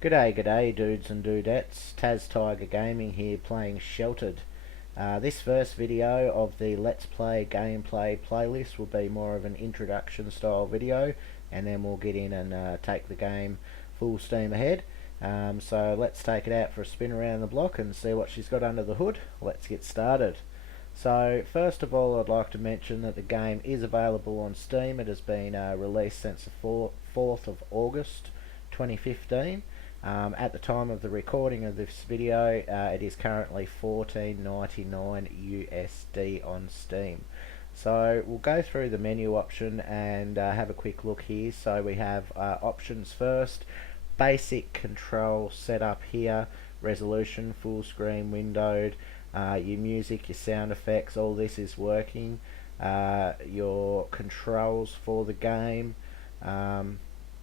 G'day dudes and dudettes, Taz Tiger Gaming here playing Sheltered. This first video of the Let's Play gameplay playlist will be more of an introduction style video, and then we'll get in and take the game full steam ahead. So let's take it out for a spin around the block and see what she's got under the hood. Let's get started. So first of all, I'd like to mention that the game is available on Steam. It has been released since the 4th of August 2015. At the time of the recording of this video, it is currently $14.99 USD on Steam. So we'll go through the menu option and have a quick look here. So we have options first, basic control setup here, resolution, full screen, windowed, your music, your sound effects, all this is working. Your controls for the game,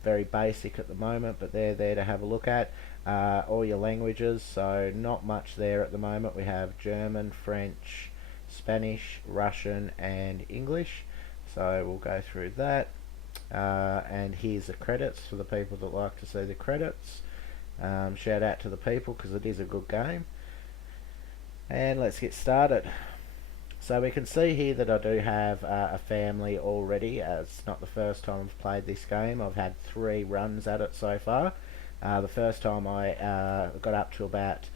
very basic at the moment, but they're there to have a look at. All your languages, so not much there at the moment. We have German, French, Spanish, Russian and English, so we'll go through that. And here's the credits for the people that like to see the credits. Shout out to the people because it is a good game. And let's get started. So we can see here that I do have a family already. It's not the first time I've played this game. I've had 3 runs at it so far. The first time I got up to about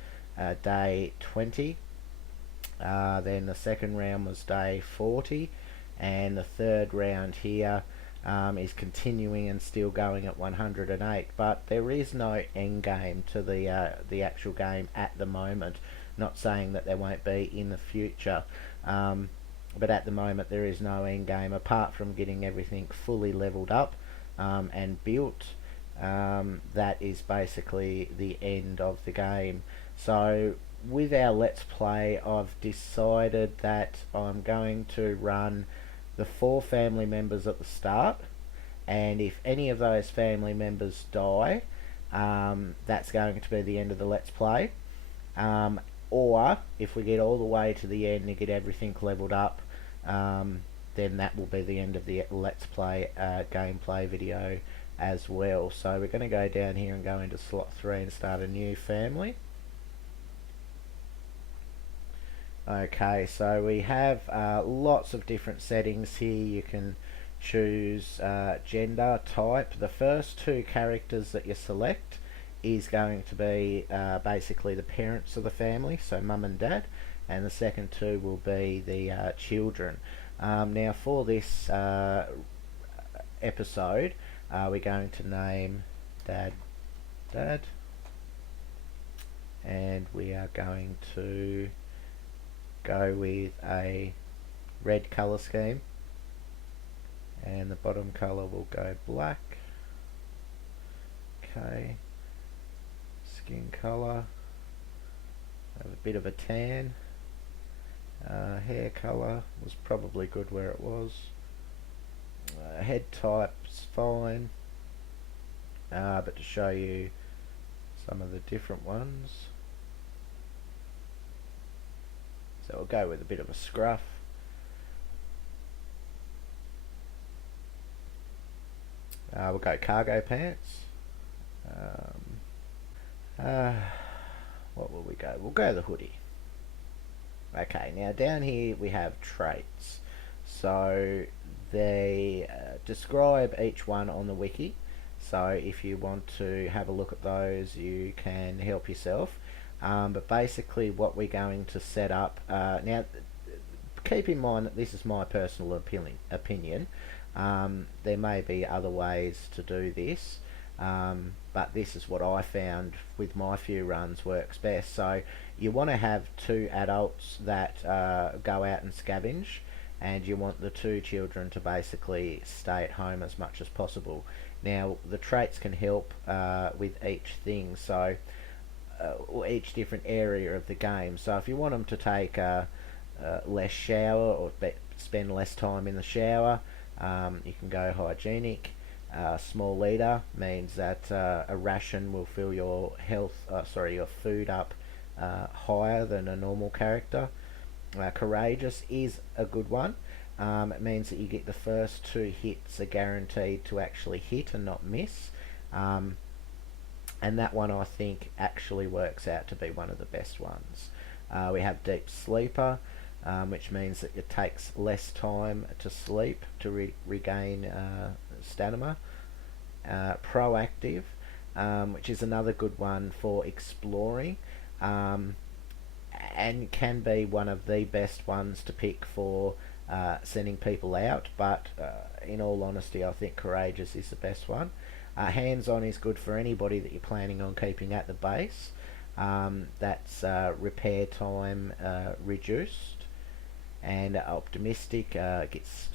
day 20. Then the second round was day 40. And the third round here is continuing and still going at 108. But there is no end game to the actual game at the moment. Not saying that there won't be in the future, but at the moment there is no end game apart from getting everything fully leveled up and built. That is basically the end of the game. So with our Let's Play, I've decided that I'm going to run the 4 family members at the start, and if any of those family members die, that's going to be the end of the Let's Play. Or if we get all the way to the end and get everything leveled up, then that will be the end of the Let's Play gameplay video as well. So we're going to go down here and go into slot 3 and start a new family. Okay, so we have lots of different settings here. You can choose gender, type. The first 2 characters that you select is going to be basically the parents of the family, so mum and dad, and the second 2 will be the children. Now for this episode, we're going to name dad, and we are going to go with a red colour scheme, and the bottom colour will go black. Okay. Skin colour, have a bit of a tan. Hair colour was probably good where it was. Head type's fine, but to show you some of the different ones, so we'll go with a bit of a scruff. We'll go cargo pants. What will we go? We'll go the hoodie. Okay, now down here we have traits. So they describe each one on the wiki. So if you want to have a look at those, you can help yourself. But basically what we're going to set up, now keep in mind that this is my personal opinion. There may be other ways to do this. But this is what I found with my few runs works best. So you want to have 2 adults that go out and scavenge, and you want the 2 children to basically stay at home as much as possible. Now the traits can help with each thing, so each different area of the game. So if you want them to take less shower or spend less time in the shower, you can go hygienic. Small leader means that a ration will fill your your food up higher than a normal character. Courageous is a good one. It means that you get the first 2 hits are guaranteed to actually hit and not miss. and that one I think actually works out to be one of the best ones. We have Deep Sleeper, which means that it takes less time to sleep to regain stamina. Proactive, which is another good one for exploring, and can be one of the best ones to pick for sending people out, but in all honesty I think Courageous is the best one. Hands-on is good for anybody that you're planning on keeping at the base. That's repair time reduced, and Optimistic gets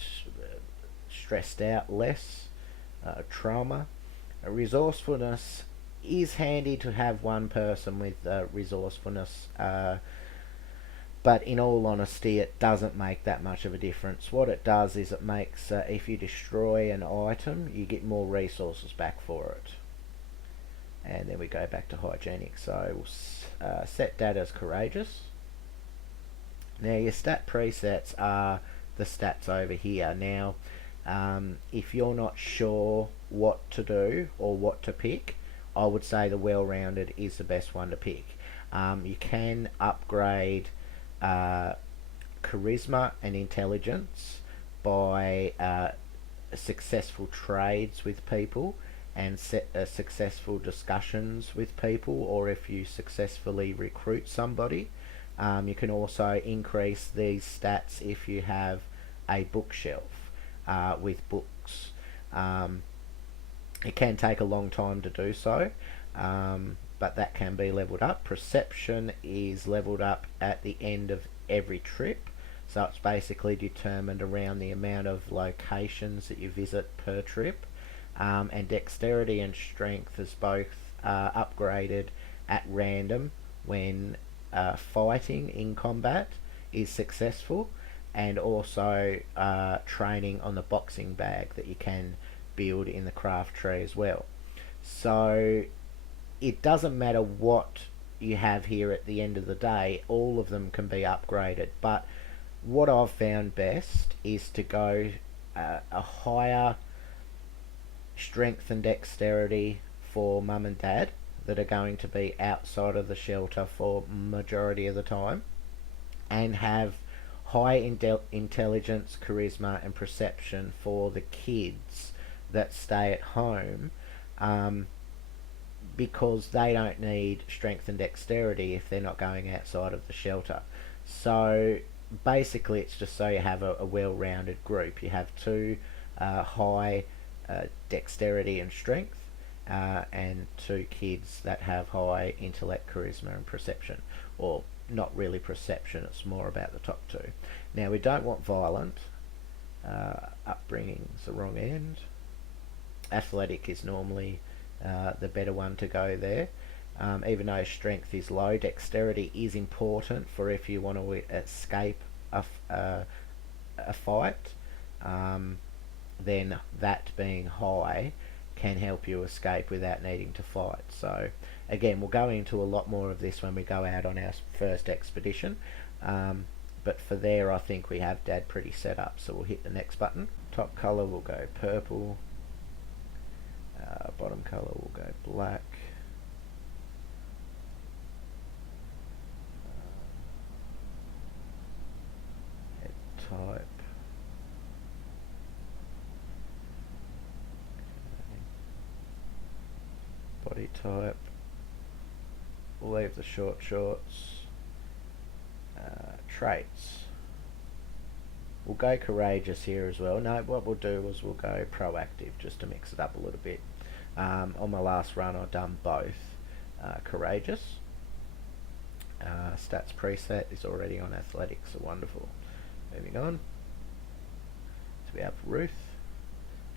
stressed out less. Trauma. Resourcefulness is handy to have one person with resourcefulness, but in all honesty it doesn't make that much of a difference. What it does is it makes, if you destroy an item, you get more resources back for it. And then we go back to hygienic, so we'll set that as Courageous. Now your stat presets are the stats over here. Now if you're not sure what to do or what to pick, I would say the Well-Rounded is the best one to pick. You can upgrade charisma and intelligence by successful trades with people and successful discussions with people, or if you successfully recruit somebody. You can also increase these stats if you have a bookshelf with books. It can take a long time to do so, but that can be leveled up. Perception is leveled up at the end of every trip, so it's basically determined around the amount of locations that you visit per trip. And dexterity and strength is both upgraded at random when fighting in combat is successful, and also training on the boxing bag that you can build in the craft tree as well. So it doesn't matter what you have here at the end of the day, all of them can be upgraded, but what I've found best is to go a higher strength and dexterity for mum and dad that are going to be outside of the shelter for majority of the time, and have high intelligence, charisma and perception for the kids that stay at home, because they don't need strength and dexterity if they're not going outside of the shelter. So basically it's just so you have a well-rounded group. You have two high dexterity and strength, and two kids that have high intellect, charisma and perception, or not really perception, it's more about the top two. Now we don't want violent. Upbringing's the wrong end. Athletic is normally the better one to go there. Even though strength is low, dexterity is important for if you want to escape a fight. Then that being high can help you escape without needing to fight. So again, we'll go into a lot more of this when we go out on our first expedition, but for there I think we have Dad pretty set up, so we'll hit the next button. Top colour will go purple, bottom colour will go black, head type, body type, we'll leave the short shorts. Traits, we'll go courageous here as well. No, what we'll do is we'll go proactive just to mix it up a little bit. On my last run I've done both. Courageous. Stats preset is already on athletics, so wonderful. Moving on. So we have Ruth.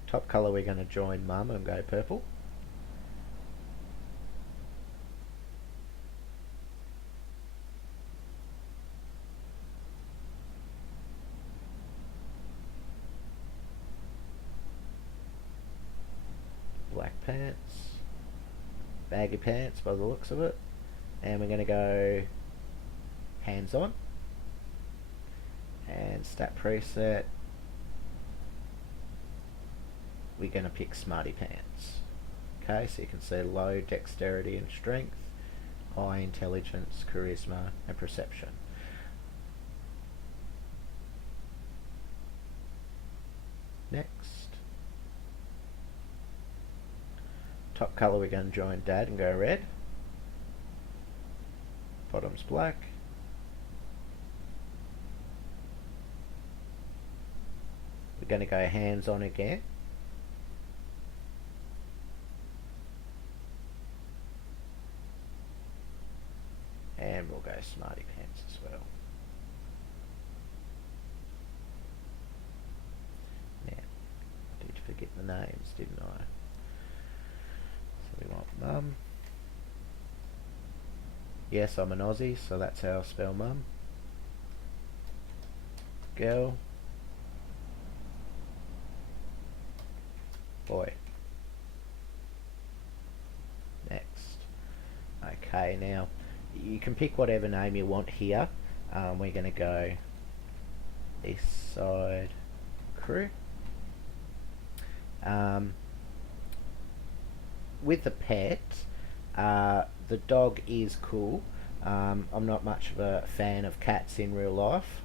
Top colour we're going to join Mum and go purple. Black pants, baggy pants by the looks of it, and we're going to go hands on, and stat preset we're going to pick smarty pants. Okay, so you can see low dexterity and strength, high intelligence, charisma and perception. Next. Top colour we're going to join Dad and go red. Bottom's black. We're going to go hands on again. And we'll go smarty pants as well. Now, I did forget the names, didn't I? So we want mum. Yes, I'm an Aussie, so that's how I spell mum. Girl. Boy. Next. Okay, now you can pick whatever name you want here. We're going to go East Side Crew. With the pet, the dog is cool. I'm not much of a fan of cats in real life,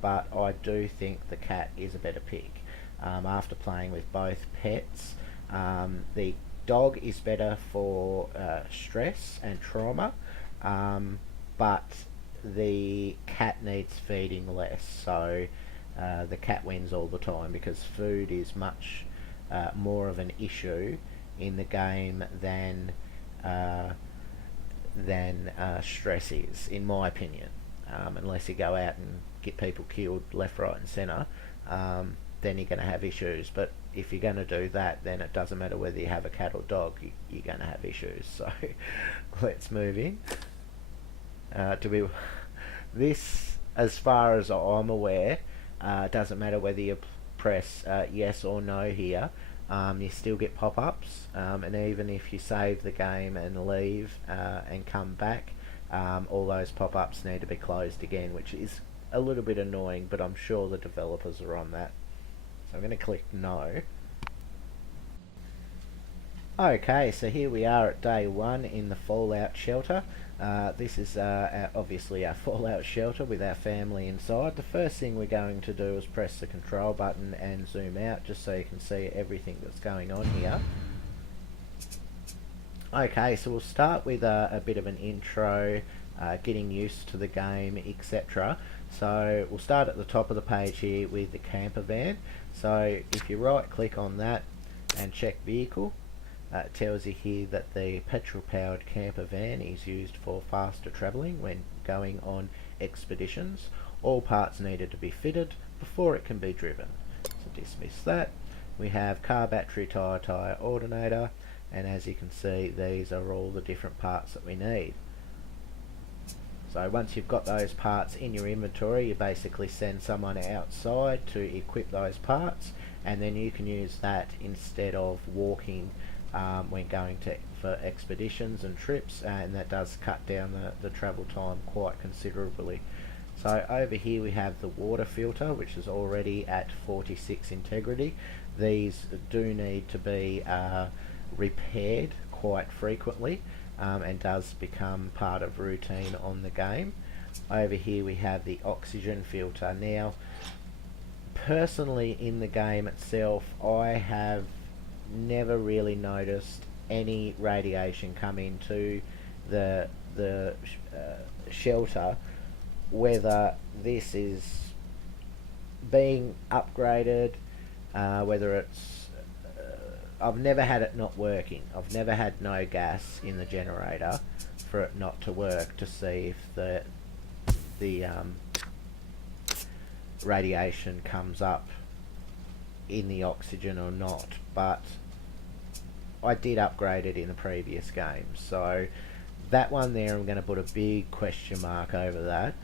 but I do think the cat is a better pick. After playing with both pets, the dog is better for stress and trauma, but the cat needs feeding less, so the cat wins all the time because food is much more of an issue in the game than stress is, in my opinion. Unless you go out and get people killed left, right and centre, then you're going to have issues. But if you're going to do that, then it doesn't matter whether you have a cat or dog, you're going to have issues. So let's move in. This, as far as I'm aware, doesn't matter whether you press yes or no here. You still get pop-ups, and even if you save the game and leave and come back, all those pop-ups need to be closed again, which is a little bit annoying, but I'm sure the developers are on that. So I'm going to click no. Okay, so here we are at day 1 in the Fallout shelter. This is obviously our Fallout shelter with our family inside. The first thing we're going to do is press the control button and zoom out just so you can see everything that's going on here. Okay, so we'll start with a bit of an intro, getting used to the game, etc. So we'll start at the top of the page here with the camper van. So if you right click on that and check vehicle, it tells you here that the petrol powered camper van is used for faster travelling when going on expeditions. All parts needed to be fitted before it can be driven. So dismiss that. We have car battery, tyre, alternator, and as you can see, these are all the different parts that we need. So once you've got those parts in your inventory, you basically send someone outside to equip those parts, and then you can use that instead of walking when going for expeditions and trips, and that does cut down the travel time quite considerably. So over here we have the water filter, which is already at 46 integrity. These do need to be repaired quite frequently, and does become part of routine on the game. Over here we have the oxygen filter. Now, personally in the game itself, I have never really noticed any radiation come into the shelter. Whether this is being upgraded, whether it's I've never had it not working. I've never had no gas in the generator for it not to work, to see if the radiation comes up in the oxygen or not. But I did upgrade it in the previous game, so that one there I'm going to put a big question mark over that,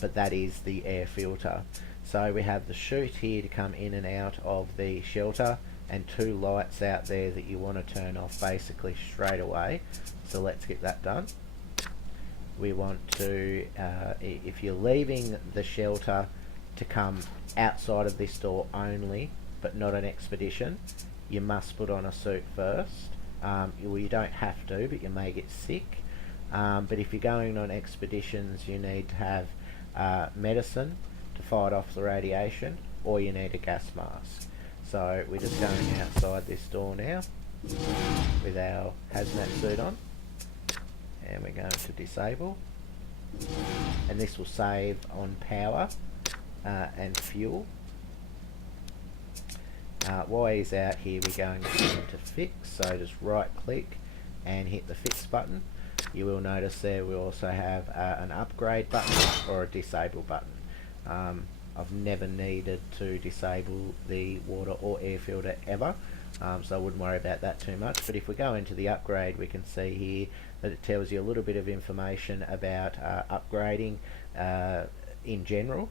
but that is the air filter. So we have the chute here to come in and out of the shelter, and 2 lights out there that you want to turn off basically straight away. So let's get that done. We want to, if you're leaving the shelter, to come outside of this door only, but not an expedition, you must put on a suit first, Well, you don't have to, but you may get sick. But if you're going on expeditions, you need to have medicine to fight off the radiation, or you need a gas mask. So we're just going outside this door now with our hazmat suit on, and we're going to disable, and this will save on power and fuel. While he's out here, we're going to fix, so just right click and hit the fix button. You will notice there we also have an upgrade button or a disable button. I've never needed to disable the water or air filter ever, so I wouldn't worry about that too much. But if we go into the upgrade, we can see here that it tells you a little bit of information about upgrading in general.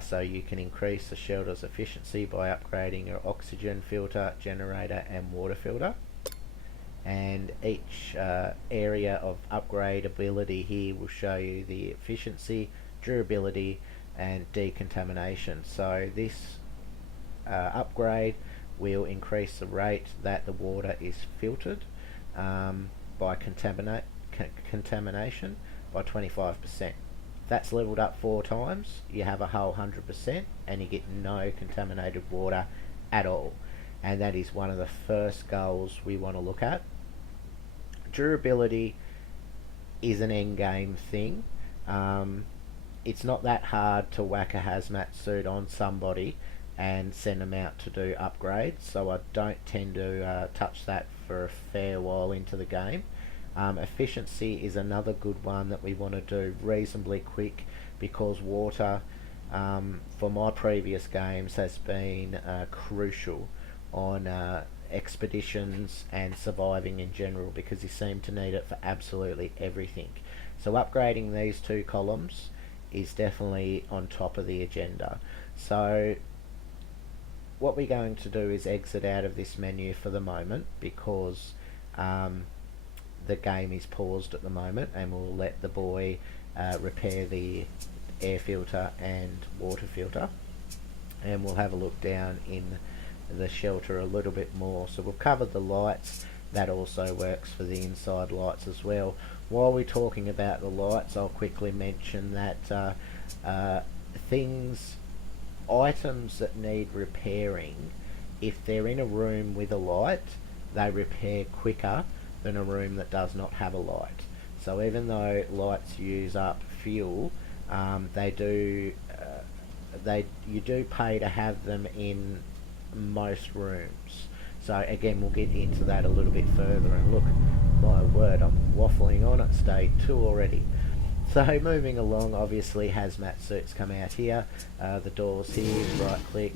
So you can increase the shelter's efficiency by upgrading your oxygen filter, generator and water filter. And each area of upgradability here will show you the efficiency, durability and decontamination. So this upgrade will increase the rate that the water is filtered by contamination by 25%. That's leveled up 4 times, you have a whole 100% and you get no contaminated water at all. And that is one of the first goals we want to look at. Durability is an end game thing. It's not that hard to whack a hazmat suit on somebody and send them out to do upgrades, so I don't tend to touch that for a fair while into the game. Efficiency is another good one that we want to do reasonably quick, because water for my previous games has been crucial on expeditions and surviving in general, because you seem to need it for absolutely everything. So upgrading these 2 columns is definitely on top of the agenda. So what we're going to do is exit out of this menu for the moment, because the game is paused at the moment, and we'll let the boy repair the air filter and water filter, and we'll have a look down in the shelter a little bit more. So we've covered the lights. That also works for the inside lights as well. While we're talking about the lights, I'll quickly mention that items that need repairing, if they're in a room with a light, they repair quicker than a room that does not have a light. So even though lights use up fuel, you do pay to have them in most rooms. So again, we'll get into that a little bit further. And look, my word, I'm waffling on at stage 2 already. So moving along, obviously hazmat suits come out here. The doors here, right click,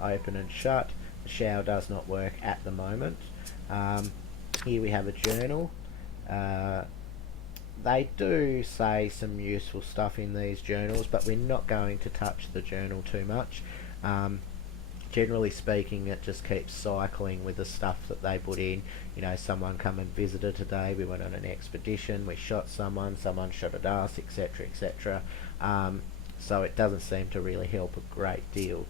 open and shut. The shower does not work at the moment. Here we have a journal. They do say some useful stuff in these journals, but we're not going to touch the journal too much. Generally speaking, it just keeps cycling with the stuff that they put in. You know, someone come and visited today, we went on an expedition, we shot someone shot at us, etc, etc. So it doesn't seem to really help a great deal.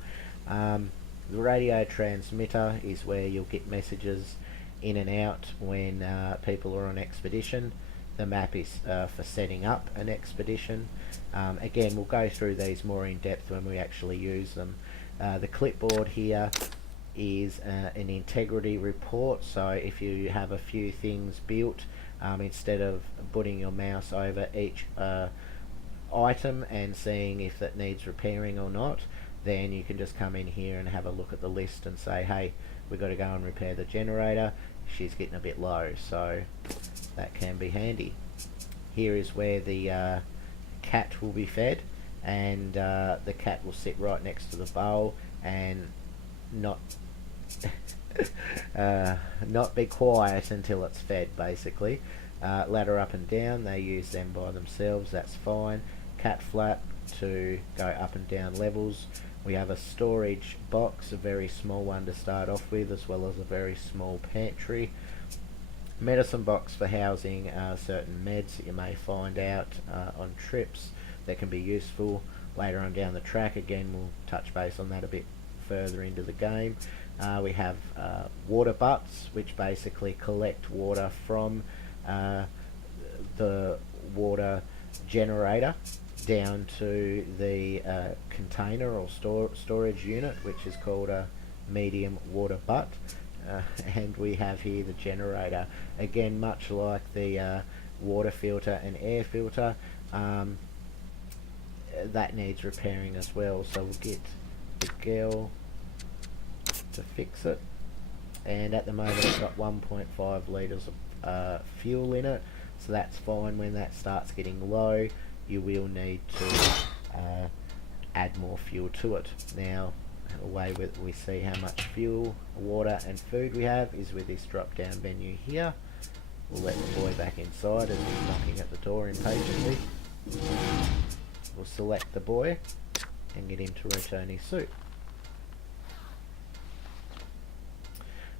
The radio transmitter is where you'll get messages in and out when people are on expedition. The map is for setting up an expedition. Again, we'll go through these more in depth when we actually use them. The clipboard here is an integrity report, so if you have a few things built, instead of putting your mouse over each item and seeing if that needs repairing or not, then you can just come in here and have a look at the list and say, hey, we've got to go and repair the generator, she's getting a bit low, so that can be handy. Here is where the cat will be fed, and the cat will sit right next to the bowl and not not be quiet until it's fed, basically. Ladder up and down, they use them by themselves, that's fine. Cat flap to go up and down levels. We have a storage box, a very small one to start off with, as well as a very small pantry. Medicine box for housing certain meds that you may find out on trips that can be useful later on down the track. Again, we'll touch base on that a bit further into the game. We have water butts, which basically collect water from the water generator down to the container or storage unit, which is called a medium water butt. And we have here the generator, again much like the water filter and air filter, that needs repairing as well, so we'll get the girl to fix it. And at the moment it's got 1.5 litres of fuel in it, so that's fine. When that starts getting low, you will need to add more fuel to it. Now, the way we see how much fuel, water and food we have is with this drop down menu here. We'll let the boy back inside as he's knocking at the door impatiently. We'll select the boy and get him to return his suit.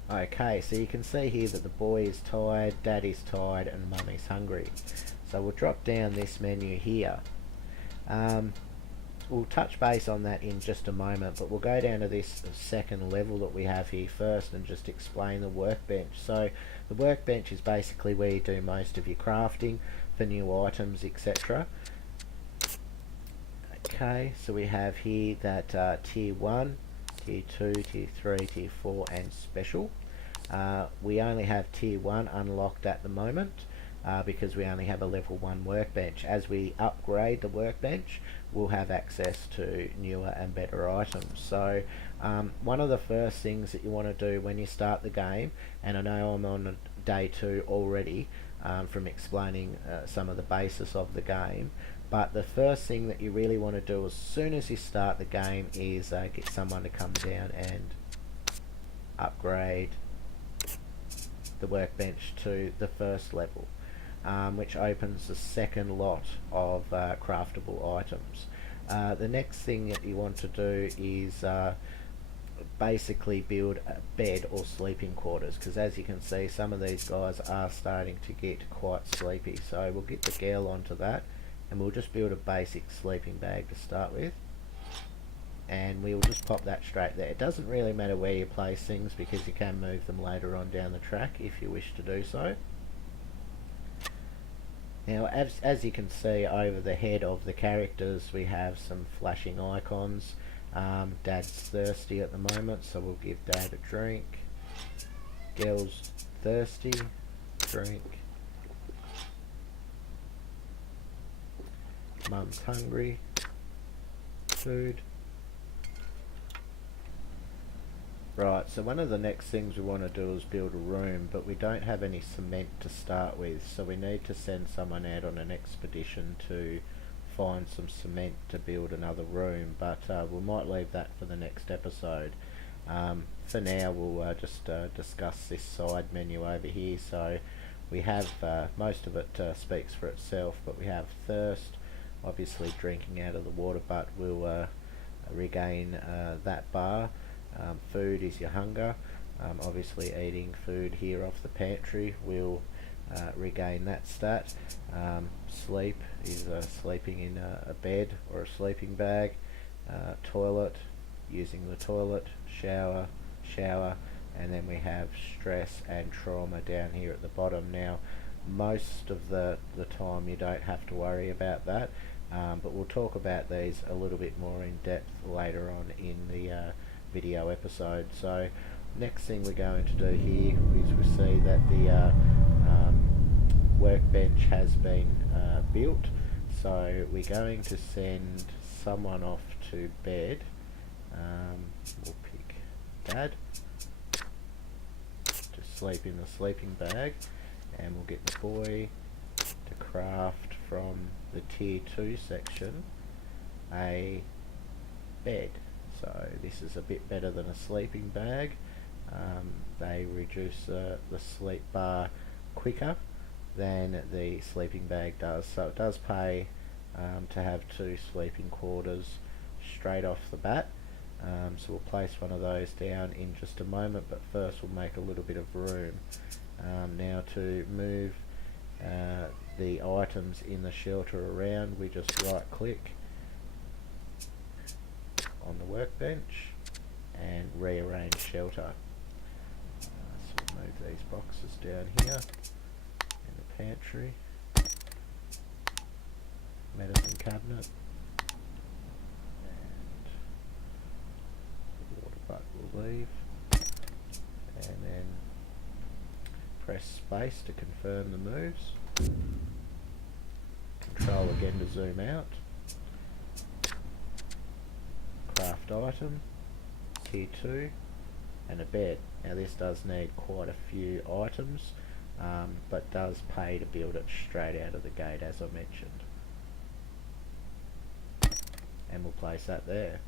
Okay, so you can see here that the boy is tired, dad is tired and mum is hungry. So we'll drop down this menu here. We'll touch base on that in just a moment, but we'll go down to this second level that we have here first and just explain the workbench. So the workbench is basically where you do most of your crafting for new items, etc. Okay, so we have here that tier 1, tier 2, tier 3, tier 4 and special. We only have tier 1 unlocked at the moment because we only have a level 1 workbench. As we upgrade the workbench, we'll have access to newer and better items. So one of the first things that you want to do when you start the game, and I know I'm on day 2 already from explaining some of the basis of the game, but the first thing that you really want to do as soon as you start the game is get someone to come down and upgrade the workbench to the first level, which opens the second lot of craftable items. The next thing that you want to do is basically build a bed or sleeping quarters, because as you can see, some of these guys are starting to get quite sleepy. So we'll get the girl onto that and we'll just build a basic sleeping bag to start with, and we'll just pop that straight there. It doesn't really matter where you place things because you can move them later on down the track if you wish to do so. Now as you can see over the head of the characters, we have some flashing icons. Dad's thirsty at the moment, so we'll give Dad a drink. Girl's thirsty, drink. Mum's hungry, food. Right, so one of the next things we want to do is build a room, but we don't have any cement to start with, so we need to send someone out on an expedition to find some cement to build another room, but we might leave that for the next episode. For now we'll just discuss this side menu over here. So we have most of it speaks for itself, but we have thirst, obviously drinking out of the water butt will regain that bar. Food is your hunger, obviously eating food here off the pantry will regain that stat. Sleep is sleeping in a bed or a sleeping bag. Toilet, using the toilet. Shower, and then we have stress and trauma down here at the bottom. Now most of the time you don't have to worry about that, but we'll talk about these a little bit more in depth later on in the video episode. So next thing we're going to do here is we see that the workbench has been built, so we're going to send someone off to bed. We'll pick Dad to sleep in the sleeping bag, and we'll get the boy to craft from the tier 2 section a bed. So this is a bit better than a sleeping bag. They reduce the sleep bar quicker than the sleeping bag does, so it does pay to have 2 sleeping quarters straight off the bat. So we'll place one of those down in just a moment, but first we'll make a little bit of room. Now to move the items in the shelter around, we just right click on the workbench and rearrange shelter. So we'll move these boxes down here in the pantry, medicine cabinet, and the water butt will leave, and then press space to confirm the moves. Control again to zoom out. Craft item, tier 2, and a bed. Now this does need quite a few items, but does pay to build it straight out of the gate, as I mentioned. And we'll place that there.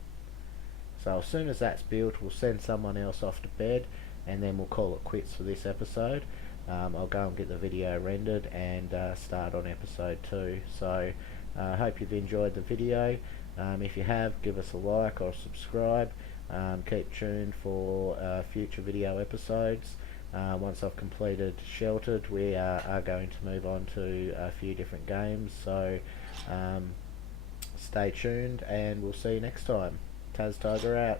So as soon as that's built, we'll send someone else off to bed, and then we'll call it quits for this episode. I'll go and get the video rendered and start on episode 2. So I hope you've enjoyed the video. If you have, give us a like or subscribe. Keep tuned for future video episodes. Once I've completed Sheltered, we are going to move on to a few different games, so stay tuned and we'll see you next time. Taz Tiger out.